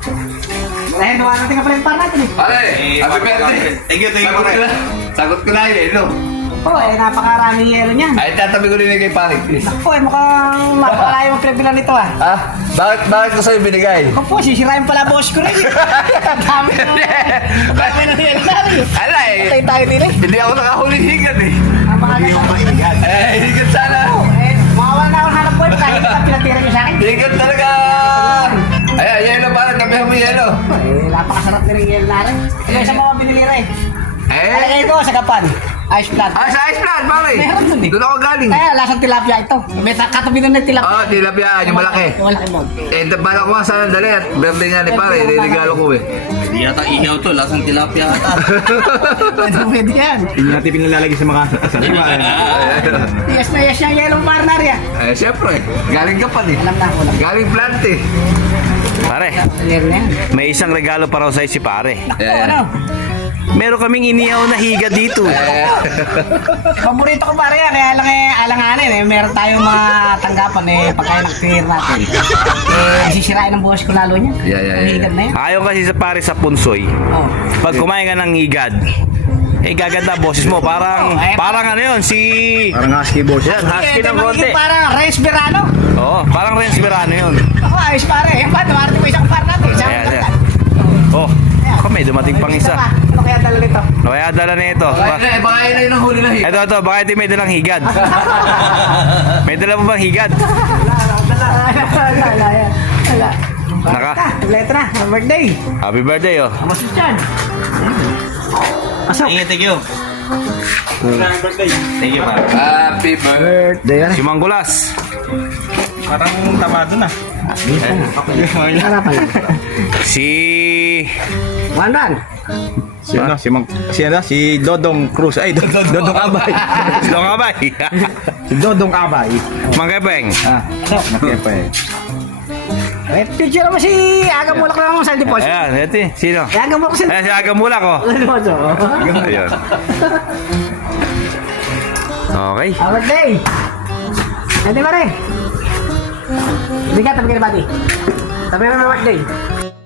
Eh, dumarating ka pala yung par natin eh. Pare, happy birthday. Thank you, Sagot ko na yun, no? Oo, eh, napakaraming yelo niyan. Ay, tatabi ko rin kay pare. Ako eh, mukhang mapakalayo ang pinagbilan nito ah. Ha? Bakit ko sa'yo binigay? Ako po, sisirain pala boss ko rin eh. Dami ng yelo natin eh. Ala eh. Tayo din eh. Hindi ako nakahuling higat eh. Ang mga Mahigat. Higat sana. Oo, eh, mawawala na ako ng hanap buhay kahit na pinatira niyo sa akin. Higat talaga. Ay, yelo pare, tabihan mo yelo. Eh, napakasarap na rin yelo natin. Ito yung sa mga binilira eh. Talagay ko sa kapan. Ice plant. Sa ice plant, pare. Meron dun eh. Doon ako galing. Kaya lasang tilapia ito. May katabi nun na tilapia. Tilapia, yung malaki. Yung malaki mo. Bala ko nga sana dali at birthday nga ni pare, regalo ko eh. Hindi yata ihaw to, lasang tilapia ata. Pwede yan. Hindi natin pinalalagay sa mga sariwa. Yes na yes yung yellow partner yan. Siyempre, galing ka pa eh. Alam na ako lang. Galing plant eh. Pare, Clear na yan. may isang regalo para sa si pare. Ano? Meron kaming inihaw na higa dito. Paborito ko pare yan. Kaya lang eh, alanganin eh. Meron tayong mga tanggapan eh. Pagka nag-clear natin. Sisirain ng buhos ko lalo niya. Ang higad na yan. Ayon kasi sa pare sa punsoy, Oh. pag kumain ka ng higad, gaganda boses mo. Parang ano yun, Parang husky boss. yan, husky ng konti. Parang Renz Verano. Oo, parang Renz Verano yun. Ako ayos pare. Yan pa, dumarating mo isang par natin. Isang Ayan, par ayan. Oh, ako may dumating pang isa. Ano kaya dala nito? Kaya dala na ito. Baka yun na yun ang huli na higit. Ito, baka ito may dalang higad. May dala mo bang higad? Wala. Naka. Kompleto na. Happy birthday. Happy birthday, oh. Kamusta dyan? Pasok. Thank you. Thank you, pare. Happy birthday. Si Manggulas. Parang tamado na. Harapan lang. Si... Wandan. Si Dodong Cruz. Ay, Dodong Abay. Dong Abay. Si Dodong Abay. Mang Kepeng. Nakepe. Eh, picture mo si Aga Mulak lang sa deposit. Ayan, ito eh. Sino? Aga Mulak sa Ayan, si Aga Mulak, oh. deposit. Ayan. Okay. Happy birthday. Nanti ba rin? Hindi ka, tabi ka na bati. Tabi ka na birthday.